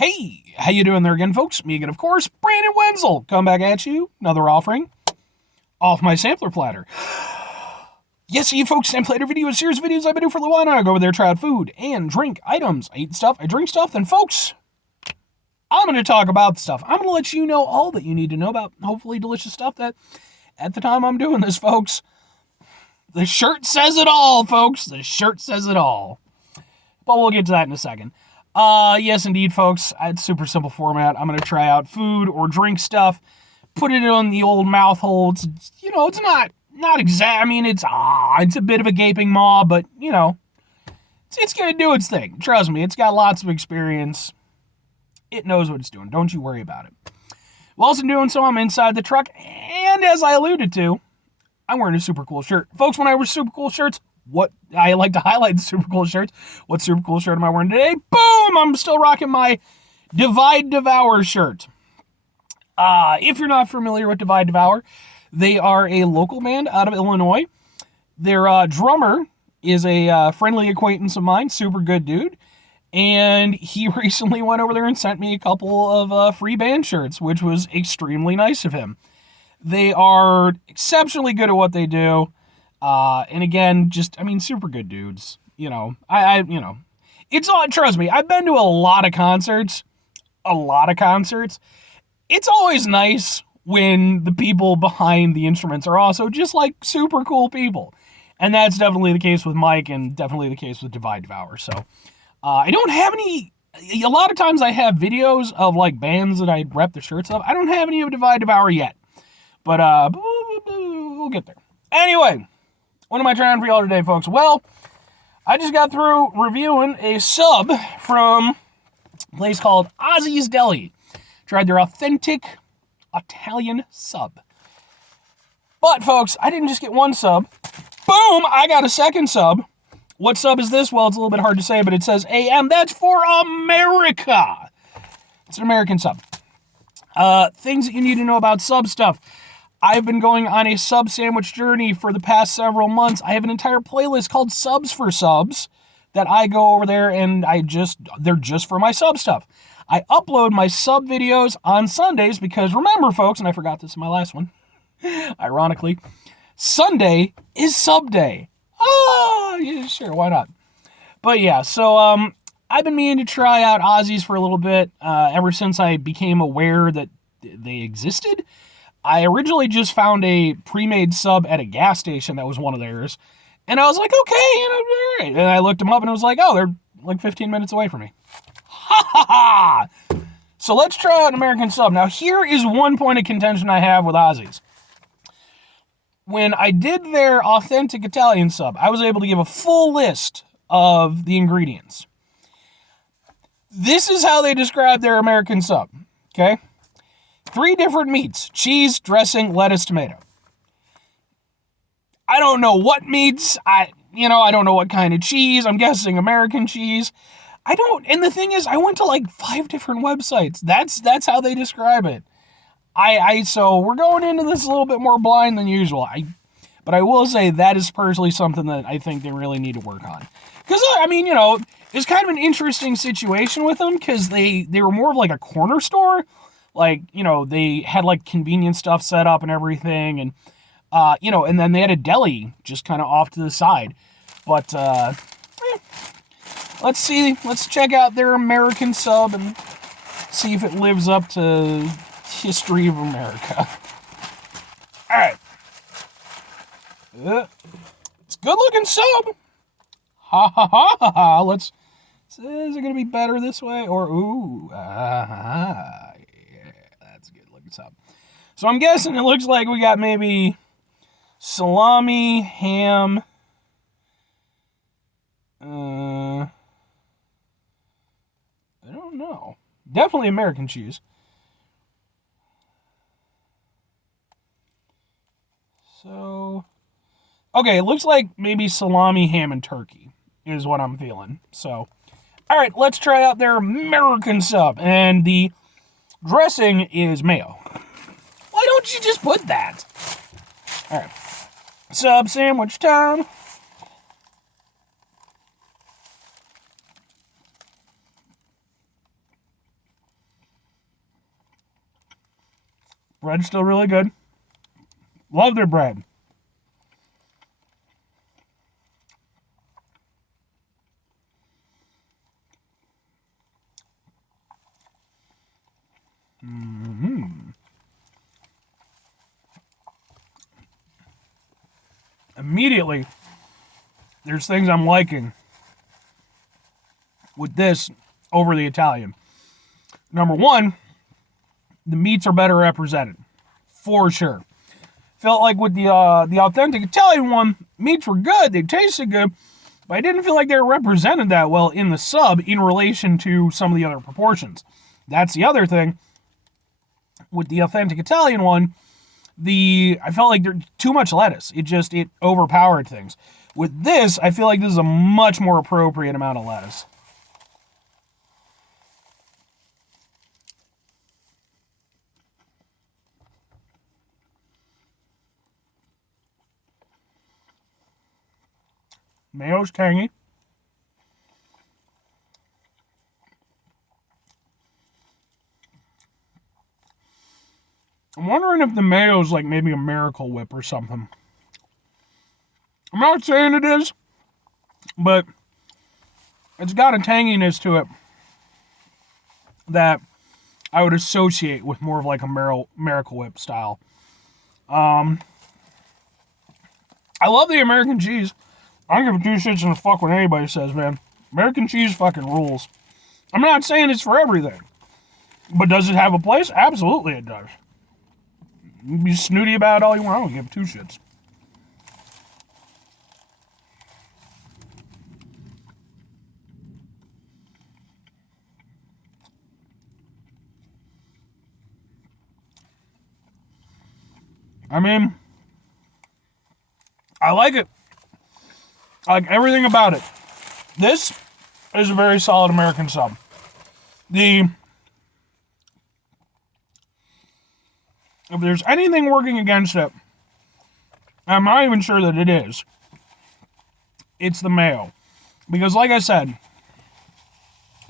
Hey, how you doing there again, folks? Me again, of course, Brandon Wenzel. Come back at you. Another offering off my sampler platter. Yes, you folks, sampler platter videos, series of videos I've been doing for a little while now. I go over there, try out food and drink items. I eat stuff, I drink stuff, then folks, I'm going to talk about stuff. I'm going to let you know all that you need to know about hopefully delicious stuff that at the time I'm doing this, folks. The shirt says it all, folks. The shirt says it all. But we'll get to that in a second. Yes, indeed, folks. It's super simple format. I'm going to try out food or drink stuff, put it on the old mouth hole. It's not exact. I mean, it's a bit of a gaping maw, but, it's going to do its thing. Trust me, it's got lots of experience. It knows what it's doing. Don't you worry about it. Whilst I'm doing so, I'm inside the truck, and as I alluded to, I'm wearing a super cool shirt. Folks, when I wear super cool shirts, what I like to highlight the super cool shirts. What super cool shirt am I wearing today? Boom! I'm still rocking my Divide Devour shirt. If you're not familiar with Divide Devour, they are a local band out of Illinois. Their drummer is a friendly acquaintance of mine, super good dude. And he recently went over there and sent me a couple of free band shirts, which was extremely nice of him. They are exceptionally good at what they do. And again, super good dudes. It's all, trust me, I've been to a lot of concerts. It's always nice when the people behind the instruments are also just like super cool people. And that's definitely the case with Mike and definitely the case with Divide Devour. So, I don't have any, a lot of times I have videos of like bands that I rep the shirts of. I don't have any of Divide Devour yet, but, we'll get there. Anyway, what am I trying for y'all today, folks? Well, I just got through reviewing a sub from a place called Ozzie's Deli. Tried their authentic Italian sub. But, folks, I didn't just get one sub. Boom! I got a second sub. What sub is this? Well, it's a little bit hard to say, but it says AM. That's for America. It's an American sub. Things that you need to know about sub stuff. I've been going on a sub sandwich journey for the past several months. I have an entire playlist called Subs for Subs that I go over there and they're just for my sub stuff. I upload my sub videos on Sundays because remember, folks, and I forgot this in my last one, ironically, Sunday is SUBday. Yeah, sure, why not? But yeah, so I've been meaning to try out Ozzie's for a little bit ever since I became aware that they existed. I originally just found a pre-made sub at a gas station that was one of theirs. And I was like, okay, all right. And I looked them up and it was like, oh, they're like 15 minutes away from me. Ha ha ha! So let's try out an American sub. Now, here is one point of contention I have with Ozzie's. When I did their authentic Italian sub, I was able to give a full list of the ingredients. This is how they describe their American sub, okay? 3 different meats: cheese, dressing, lettuce, tomato. I don't know what meats. I don't know what kind of cheese. I'm guessing American cheese. And the thing is, I went to like 5 different websites. That's how they describe it. So we're going into this a little bit more blind than usual. But I will say that is personally something that I think they really need to work on. Because, it's kind of an interesting situation with them because they were more of like a corner store. Like, they had like convenience stuff set up and everything. And, and then they had a deli just kind of off to the side. But, let's check out their American sub and see if it lives up to history of America. All right. It's a good looking sub. Ha ha ha ha ha. Is it going to be better this way? Or, yeah, that's a good looking sub. So I'm guessing it looks like we got maybe salami, ham, I don't know. Definitely American cheese. So, okay, it looks like maybe salami, ham, and turkey is what I'm feeling. So, all right, let's try out their American sub. And the dressing is mayo. Why don't you just put that? All right, sub sandwich time. Bread's still really good. Love their bread. Mm-hmm. Immediately, there's things I'm liking with this over the Italian. Number one, the meats are better represented, for sure. Felt like with the authentic Italian one, meats were good, they tasted good, but I didn't feel like they were represented that well in the sub in relation to some of the other proportions. That's the other thing. With the authentic Italian one, I felt like there's too much lettuce. It overpowered things. With this, I feel like this is a much more appropriate amount of lettuce. Mayo's tangy. I'm wondering if the mayo's like maybe a Miracle Whip or something. I'm not saying it is, but it's got a tanginess to it that I would associate with more of like a Miracle Whip style. I love the American cheese. I don't give a two shits in the fuck what anybody says, man. American cheese fucking rules. I'm not saying it's for everything, but does it have a place? Absolutely it does. You can be snooty about it all you want. I don't give two shits. I mean, I like it. I like everything about it. This is a very solid American sub. If there's anything working against it, I'm not even sure that it is. It's the mayo. Because like I said,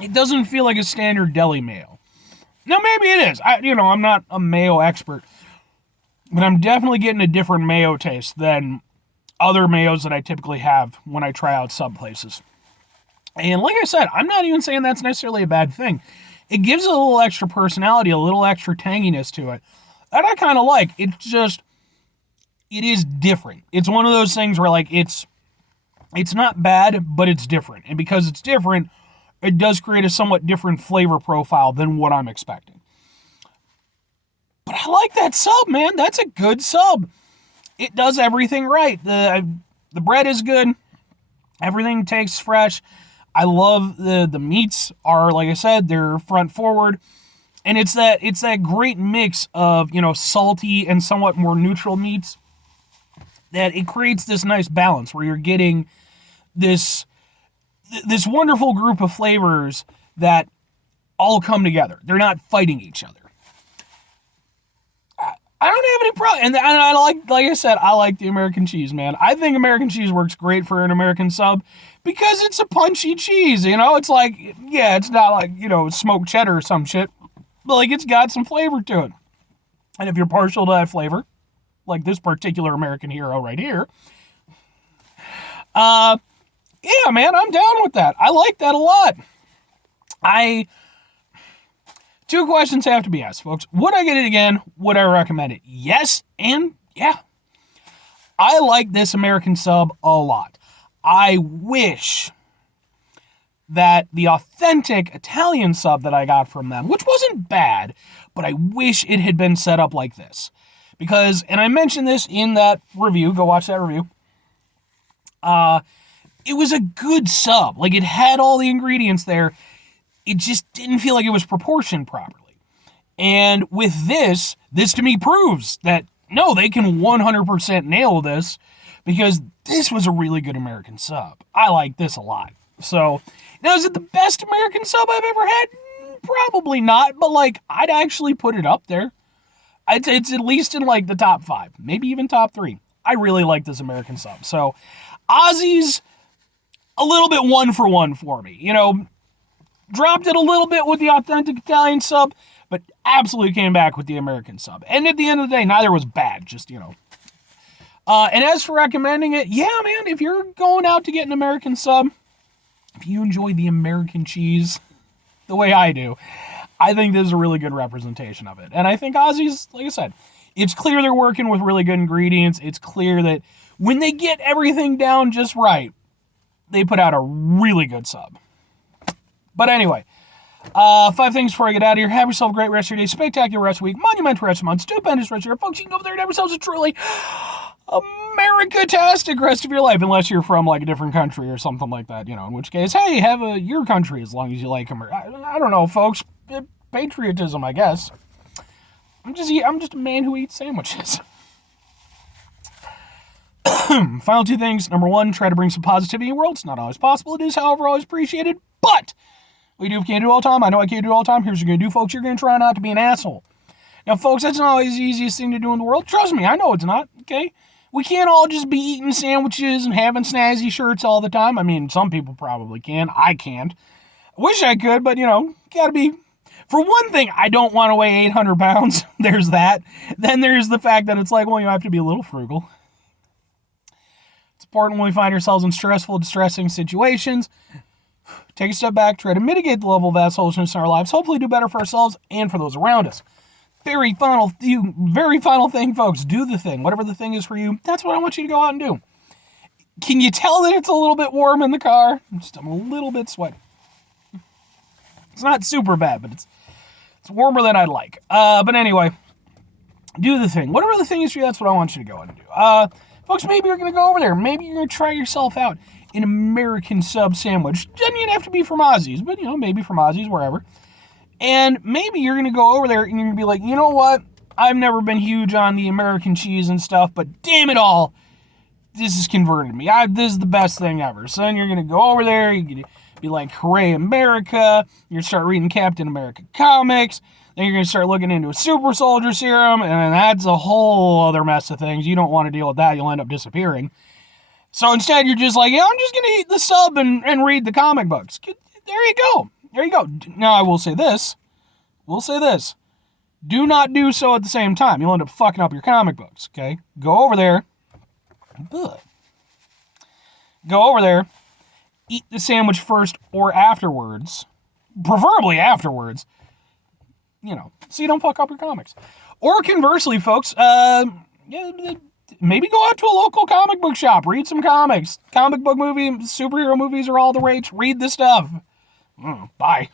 it doesn't feel like a standard deli mayo. Now maybe it is. I'm not a mayo expert. But I'm definitely getting a different mayo taste than other mayos that I typically have when I try out sub places. And like I said, I'm not even saying that's necessarily a bad thing. It gives it a little extra personality, a little extra tanginess to it. That I kind of like. It is different. It's one of those things where like it's not bad, but it's different. And because it's different, it does create a somewhat different flavor profile than what I'm expecting. But I like that sub, man. That's a good sub. It does everything right. The bread is good. Everything tastes fresh. I love the meats are, like I said, they're front forward. And it's that great mix of, salty and somewhat more neutral meats that it creates this nice balance where you're getting this wonderful group of flavors that all come together. They're not fighting each other. I don't have any problem. And I like I said, I like the American cheese, man. I think American cheese works great for an American sub because it's a punchy cheese, It's like, yeah, it's not like, smoked cheddar or some shit. But, like, it's got some flavor to it. And if you're partial to that flavor, like this particular American hero right here, yeah, man, I'm down with that. I like that a lot. Two questions have to be asked, folks. Would I get it again? Would I recommend it? Yes, and yeah. I like this American sub a lot. I wish that the authentic Italian sub that I got from them, which wasn't bad, but I wish it had been set up like this. Because, and I mentioned this in that review, go watch that review, it was a good sub. Like, it had all the ingredients there. It just didn't feel like it was proportioned properly. And with this to me proves that, no, they can 100% nail this, because this was a really good American sub. I like this a lot. So, now, is it the best American sub I've ever had? Probably not, but, like, I'd actually put it up there. It's at least in, like, the top 5, maybe even top 3. I really like this American sub. So, Ozzie's a little bit one for one for me. Dropped it a little bit with the authentic Italian sub, but absolutely came back with the American sub. And at the end of the day, neither was bad, just, and as for recommending it, yeah, man, if you're going out to get an American sub, if you enjoy the American cheese the way I do, I think this is a really good representation of it. And I think Ozzie's, like I said, it's clear they're working with really good ingredients. It's clear that when they get everything down just right, they put out a really good sub. But anyway, 5 things before I get out of here. Have yourself a great rest of your day, spectacular rest of the week, monumental rest of the month, stupendous rest of your day. Folks, you can go over there and have yourselves a truly America-tastic rest of your life, unless you're from like a different country or something like that, in which case, hey, have your country as long as you like them. I don't know, folks. Patriotism, I guess. I'm just a man who eats sandwiches. Final 2 things. Number 1, try to bring some positivity in the world. It's not always possible. It is, however, always appreciated. But we do if you can't do it all the time. I know I can't do it all the time. Here's what you're going to do, folks. You're going to try not to be an asshole. Now, folks, that's not always the easiest thing to do in the world. Trust me, I know it's not, okay? We can't all just be eating sandwiches and having snazzy shirts all the time. I mean, some people probably can. I can't. I wish I could, but, gotta be... For one thing, I don't want to weigh 800 pounds. There's that. Then there's the fact that it's like, well, you have to be a little frugal. It's important when we find ourselves in stressful, distressing situations. Take a step back, try to mitigate the level of assholishness in our lives, hopefully do better for ourselves and for those around us. Very final thing, folks. Do the thing. Whatever the thing is for you, that's what I want you to go out and do. Can you tell that it's a little bit warm in the car? I'm a little bit sweaty. It's not super bad, but it's warmer than I'd like. But anyway, do the thing. Whatever the thing is for you, that's what I want you to go out and do. Folks, maybe you're going to go over there. Maybe you're going to try yourself out an American sub sandwich. Doesn't even have to be from Ozzie's, but, maybe from Ozzie's, wherever. And maybe you're going to go over there and you're going to be like, you know what? I've never been huge on the American cheese and stuff, but damn it all, this has converted me. This is the best thing ever. So then you're going to go over there, you're going to be like, hooray, America. You're going to start reading Captain America comics. Then you're going to start looking into a super soldier serum, and that's a whole other mess of things. You don't want to deal with that. You'll end up disappearing. So instead, you're just like, I'm just going to eat the sub and read the comic books. There you go. There you go. Now, I will say this. Do not do so at the same time. You'll end up fucking up your comic books, okay? Go over there. Eat the sandwich first or afterwards. Preferably afterwards. So you don't fuck up your comics. Or conversely, folks, maybe go out to a local comic book shop. Read some comics. Comic book movie, superhero movies are all the rage. Read the stuff. Bye.